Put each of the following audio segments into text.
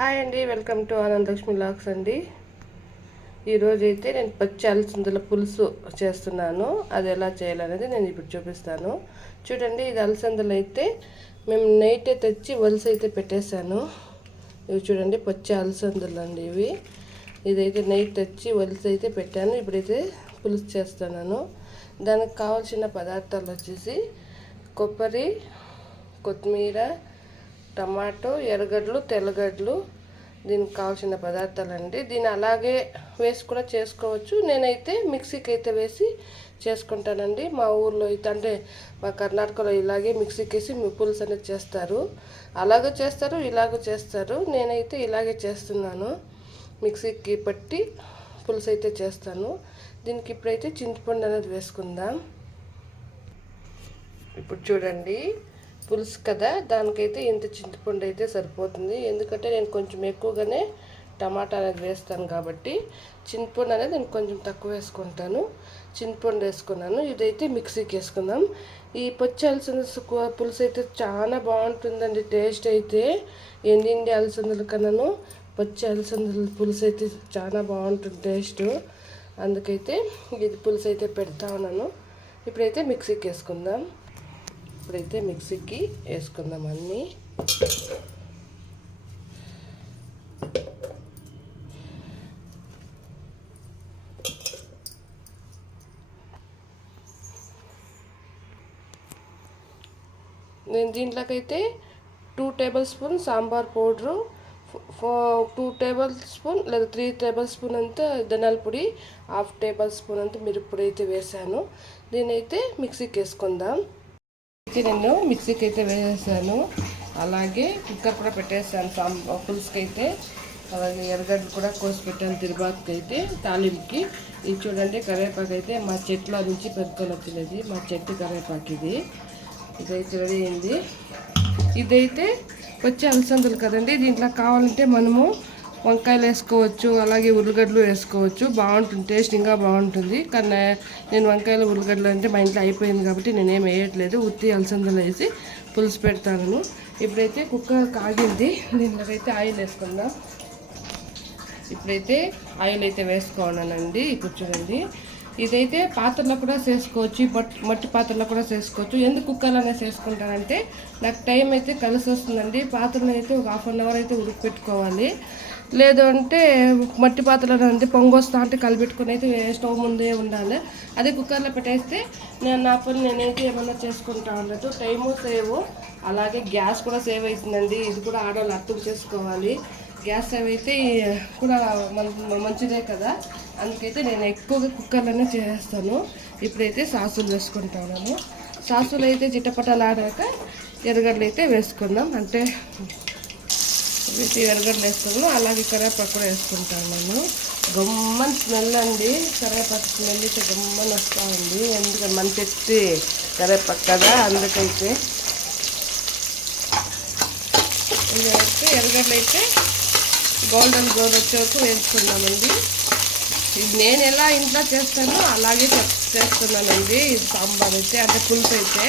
Hi అండి, welcome to Anandalakshmi vlogs అండి. ఈరోజైతే నేను పచ్చి అలసందల పులుసు చేస్తున్నాను. అది ఎలా చేయాలనేది నేను ఇప్పుడు చూపిస్తాను. చూడండి, ఇది అలసందలు అయితే మేము నైటే తెచ్చి వలస అయితే పెట్టేశాను. ఇవి చూడండి, పచ్చి అలసందలు అండి ఇవి. ఇదైతే నైట్ తెచ్చి వలస అయితే పెట్టాను. ఇప్పుడైతే పులుసు చేస్తున్నాను. దానికి కావాల్సిన పదార్థాలు వచ్చేసి కొబ్బరి, కొత్తిమీర, టమాటో, ఎర్రగడ్డలు, తెల్లగడ్డలు. దీనికి కావాల్సిన పదార్థాలండి. దీన్ని అలాగే వేసి కూడా చేసుకోవచ్చు. నేనైతే మిక్సీకి అయితే వేసి చేసుకుంటానండి. మా ఊర్లో అయితే అంటే మా కర్ణాటకలో ఇలాగే మిక్సీకి వేసి పులుసు అనేది చేస్తారు. అలాగే చేస్తారు, ఇలాగ చేస్తారు. నేనైతే ఇలాగే చేస్తున్నాను. మిక్సీకి పట్టి పులుసు అయితే చేస్తాను. దీనికి ఇప్పుడైతే చింతపండు అనేది వేసుకుందాం. ఇప్పుడు చూడండి, పులుసు కదా, దానికైతే ఇంత చింతపండు అయితే సరిపోతుంది. ఎందుకంటే నేను కొంచెం ఎక్కువగానే టమాటా అనేది వేస్తాను కాబట్టి చింతపండు అనేది నేను కొంచెం తక్కువ వేసుకుంటాను. చింతపండు వేసుకున్నాను. ఇదైతే మిక్సీకి వేసుకుందాం. ఈ పచ్చి అలసంద పులుసు అయితే చాలా బాగుంటుందండి. టేస్ట్ అయితే ఎండి అలసందల కన్నాను పచ్చి అలసందల పులుసు అయితే చాలా బాగుంటుంది టేస్ట్. అందుకైతే ఇది పులుసు అయితే పెడతా ఉన్నాను. ఇప్పుడైతే మిక్సీకి వేసుకుందాం. ఇప్పుడైతే మిక్సీకి వేసుకుందాం అన్నీ. నేను దీంట్లోకైతే 2 table spoon sambar powder, 2 table spoon లేదా 3 టేబుల్ స్పూన్ అంతా ధనియాల పొడి, 1/2 టేబుల్ స్పూన్ అంతా మిరప్పొడి అయితే వేసాను. దీని అయితే మిక్సీకి వేసుకుందాం. అయితే నేను మిక్సీకి అయితే వేసాను. అలాగే కుక్కర్ కూడా పెట్టేసాను పులుసుకి అయితే. అలాగే ఎర్రగడ్డలు కూడా కోసి పెట్టాను తిరుబాతుకి అయితే తాలింపుకి. ఇది చూడండి, కరివేపాకు అయితే మా చెట్లో నుంచి పెరుకొని వచ్చినది. మా చెట్టు కరివేపాకు ఇది. ఇదైతే రెడీ అయింది. ఇదైతే వచ్చే అలసందలు కదండి. దీంట్లో కావాలంటే మనము వంకాయలు వేసుకోవచ్చు, అలాగే ఉల్లిగడ్డలు వేసుకోవచ్చు. బాగుంటుంది, టేస్ట్ ఇంకా బాగుంటుంది. కానీ నేను వంకాయలు ఉల్లిగడ్డలు అంటే మా ఇంట్లో అయిపోయింది కాబట్టి నేనేం వేయట్లేదు. ఉత్తి అలసందలు వేసి పులుసు పెడతాను. ఇప్పుడైతే కుక్కర్ కాగింది. దీంట్లోకైతే ఆయిల్ వేసుకుందాం. ఇప్పుడైతే ఆయిల్ అయితే వేసుకోవాలనండి. ఇప్పుడు చూడండి, ఇదైతే పాత్రలో కూడా చేసుకోవచ్చు, మట్టి పాత్రలో కూడా చేసుకోవచ్చు. ఎందుకు కుక్కర్లోనే చేసుకుంటానంటే నాకు టైం అయితే కలిసి వస్తుందండి. పాత్రలో అయితే ఒక 1/2 అవర్ అయితే ఉడకపెట్టుకోవాలి. లేదు అంటే మట్టి పాత్రలో అంటే పొంగొస్తా అంటే కలిపెట్టుకుని అయితే స్టవ్ ముందే ఉండాలి. అదే కుక్కర్లో పెట్టేస్తే నా పని నేనైతే ఏమన్నా చేసుకుంటా ఉండదు. టైము సేవ్, అలాగే గ్యాస్ కూడా సేవ్ అవుతుందండి. ఇది కూడా ఆడవాళ్ళు అర్థం చేసుకోవాలి. గ్యాస్ సేవ్ అయితే కూడా మంచిదే కదా. అందుకైతే నేను ఎక్కువగా కుక్కర్లోనే చేస్తాను. ఇప్పుడైతే సాసులు వేసుకుంటాను. సాసులు అయితే చిట్టపట్టలాడాక ఎర్రగడ్డలు అయితే వేసుకుందాం. అంటే ఎర్రగడ్డలు వేసుకున్నాను. అలాగే కరివేపాకు కూడా వేసుకుంటాను నేను. గమ్మని స్మెల్ అండి, కరివేపాకు స్మెల్ అయితే గమ్మని వస్తూ ఉంది. ఎందుకంటే మన చెట్టు కరివేపాకు కదా, అందుకైతే ఇదైతే ఎర్రగడ్డలు అయితే గోల్డెన్ బ్రౌన్ వచ్చే వరకు వేసుకున్నామండి. ఇది నేను ఎలా ఇంట్లో చేస్తానో అలాగే చేస్తున్నానండి. ఇది సాంబార్ అయితే అంటే పులుసు అయితే.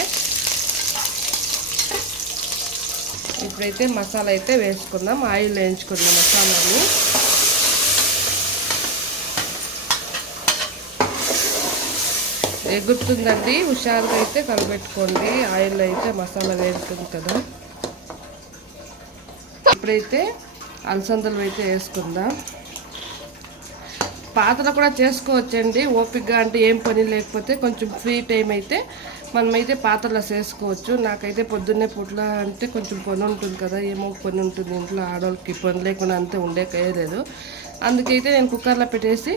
ఇప్పుడైతే మసాలా అయితే వేసుకుందాం. ఆయిల్ వేయించుకుందాం మసాలాని. ఎగురుతుందండి, హుషారుగా అయితే కలిపెట్టుకోండి. ఆయిల్ అయితే మసాలా వేస్తుంది కదా. ఇప్పుడైతే అలసందలు అయితే వేసుకుందాం. పాత్రలో కూడా చేసుకోవచ్చండి. ఓపికగా అంటే ఏం పని లేకపోతే కొంచెం ఫ్రీ టైం అయితే మనమైతే పాత్రలో చేసుకోవచ్చు. నాకైతే పొద్దున్నే పూట్ల అంటే కొంచెం పని ఉంటుంది కదా, ఏమో పని ఉంటుంది ఇంట్లో. ఆడవాళ్ళకి పని లేకుండా అంతే ఉండేకయ్యలేదు. అందుకైతే నేను కుక్కర్లో పెట్టేసి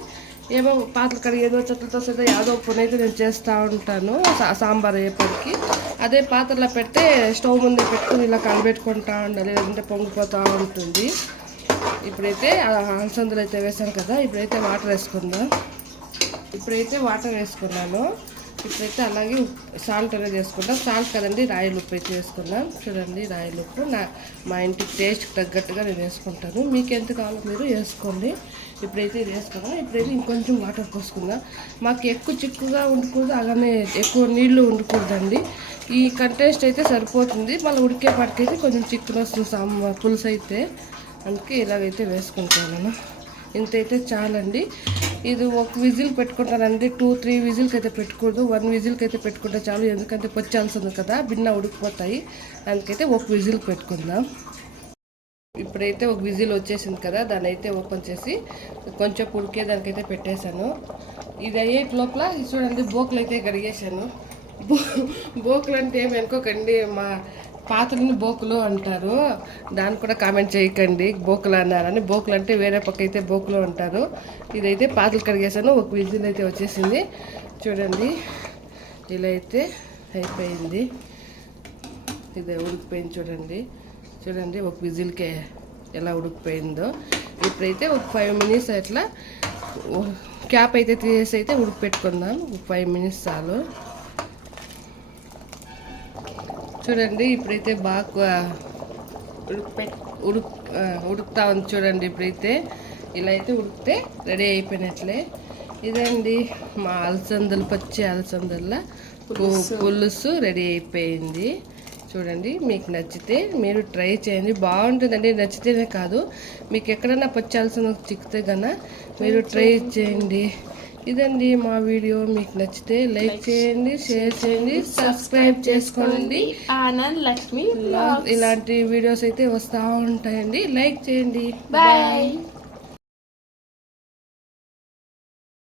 ఏమో పాత్రలు కడిగి ఏదో చెట్లతో సరే ఏదో పని అయితే నేను చేస్తూ ఉంటాను సాంబార్ అయ్యేపటికి. అదే పాత్రలో పెడితే స్టవ్ ముందే పెట్టుకుని ఇలా కలిపెట్టుకుంటూ ఉండాలి, లేదంటే పొంగిపోతూ ఉంటుంది. ఇప్పుడైతే అలసందలు అయితే వేసాను కదా. ఇప్పుడైతే వాటర్ వేసుకుందాం. ఇప్పుడైతే వాటర్ వేసుకున్నాను. ఇప్పుడైతే అలాగే సాల్ట్ అనేది వేసుకుందాం. సాల్ట్ కదండి, రాయల ఉప్పు అయితే వేసుకుందాం. చూడండి, రాయల ఉప్పు మా ఇంటికి టేస్ట్కి తగ్గట్టుగా నేను వేసుకుంటాను. మీకు ఎంత కావాలో మీరు వేసుకోండి. ఇప్పుడైతే ఇది వేసుకుందాం. ఇప్పుడైతే ఇంకొంచెం వాటర్ పోసుకుందాం. మాకు ఎక్కువ చిక్కుగా ఉండకూడదు, అలానే ఎక్కువ నీళ్లు ఉండకూడదండి. ఈ కంటెస్ట్ అయితే సరిపోతుంది. మళ్ళీ ఉడికేపాటికైతే కొంచెం చిక్కున వస్తుంది పులుసు అయితే. అందుకే ఇలాగైతే వేసుకుంటాను. ఇంతైతే చాలండి. ఇది ఒక విజిల్ పెట్టుకుంటానండి. 2-3 విజిల్కి అయితే పెట్టుకూడదు. 1 విజిల్కి అయితే పెట్టుకుంటే చాలు. ఎందుకంటే పొచ్చాల్సింది కదా, బిన్న ఉడికిపోతాయి. అందుకైతే ఒక విజిల్ పెట్టుకుందాం. ఇప్పుడైతే ఒక విజిల్ వచ్చేసింది కదా, దాన్ని అయితే ఓపెన్ చేసి కొంచెం ఉడికే దానికైతే పెట్టేశాను. ఇది అయ్యే లోపల చూడండి బోకులు అయితే కడిగేశాను. బోకులు అంటే ఏమనుకోకండి, మా పాత్రని బోకులు అంటారు. దాన్ని కూడా కామెంట్ చేయకండి బోకులు అన్నారని. బోకులు అంటే వేరే పక్క అయితే బోకులు అంటారు. ఇదైతే పాత్రలు కడిగేసాను. ఒక విజిల్ అయితే వచ్చేసింది. చూడండి ఇలా అయితే అయిపోయింది. ఇది ఉడికిపోయింది చూడండి. చూడండి ఒక విజిల్కే ఎలా ఉడికిపోయిందో. ఇప్పుడైతే ఒక 5 మినిట్స్ అట్లా క్యాప్ అయితే తీసేసి అయితే ఉడికిపెట్టుకుందాం. 5 మినిట్స్ చాలు. చూడండి ఇప్పుడైతే బాగా ఉడుకుతా ఉంది చూడండి. ఇప్పుడైతే ఇలా అయితే ఉడికితే రెడీ అయిపోయినట్లే. ఇదండి మా అలసందలు, పచ్చి అలసందల పులుసు రెడీ అయిపోయింది. చూడండి మీకు నచ్చితే మీరు ట్రై చేయండి, బాగుంటుందండి. నచ్చితేనే కాదు, మీకు ఎక్కడైనా పచ్చి అలసంద చిక్కితే కన్నా మీరు ట్రై చేయండి. ఇదండి మా వీడియో. మీకు నచ్చితే లైక్ చేయండి, షేర్ చేయండి, సబ్స్క్రైబ్ చేసుకోండి. ఆనంద్ లక్ష్మి ఇలాంటి వీడియోస్ అయితే వస్తూ ఉంటాయండి. లైక్ చేయండి. బాయ్.